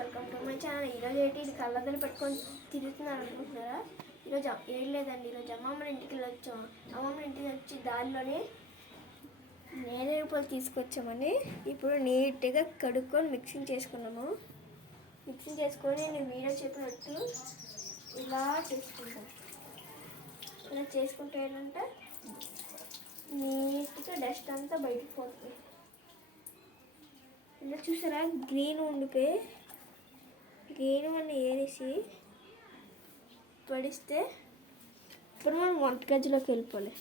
Welcome to my channel. ఈరోజు ఏంటి ఇది కళ్ళద్దలు పెట్టుకొని తిరుగుతున్నారు అనుకుంటున్నారా? ఈరోజు ఏం లేదండి, ఈరోజు అమ్మమ్మ ఇంటికి వచ్చాము. అమ్మమ్మ ఇంటికి వచ్చి దారిలోనే నేరేడుపళ్ళు తీసుకొచ్చామని ఇప్పుడు నీట్గా కడుక్కొని మిక్సింగ్ చేసుకున్నాము. మిక్సింగ్ చేసుకొని నేను వీడియో చెప్పినట్టు ఇలా చేసుకుంటాం. ఇలా చేసుకుంటే ఏంటంటే నీట్గా డస్ట్ అంతా బయటకు పోతుంది. ఇలా చూసారా, గ్రీన్ ఉండిపోయి గ్రీన్ అని ఏరేసి పడిస్తే ఇప్పుడు మనం వంటగదిలోకి వెళ్ళిపోలే.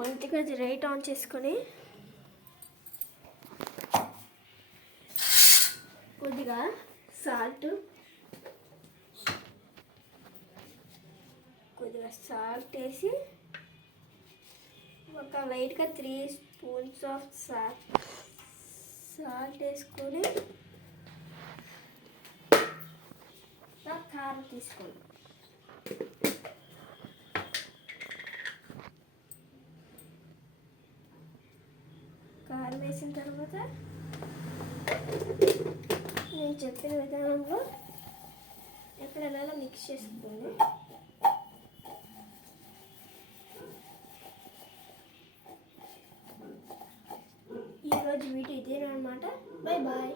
వంటగది రైట్ ఆన్ చేసుకొని కొద్దిగా సాల్ట్ వేసి ఒక లైట్గా 3 స్పూన్స్ ఆఫ్ సాల్ట్ వేసుకొని కారం తీసుకోండి. కారం వేసిన తర్వాత నేను చెప్పిన విధానంలో ఎక్కడైనా మిక్స్ చేసుకోండి. ఈరోజు వీడియో ఇదేనమాట. Bye bye.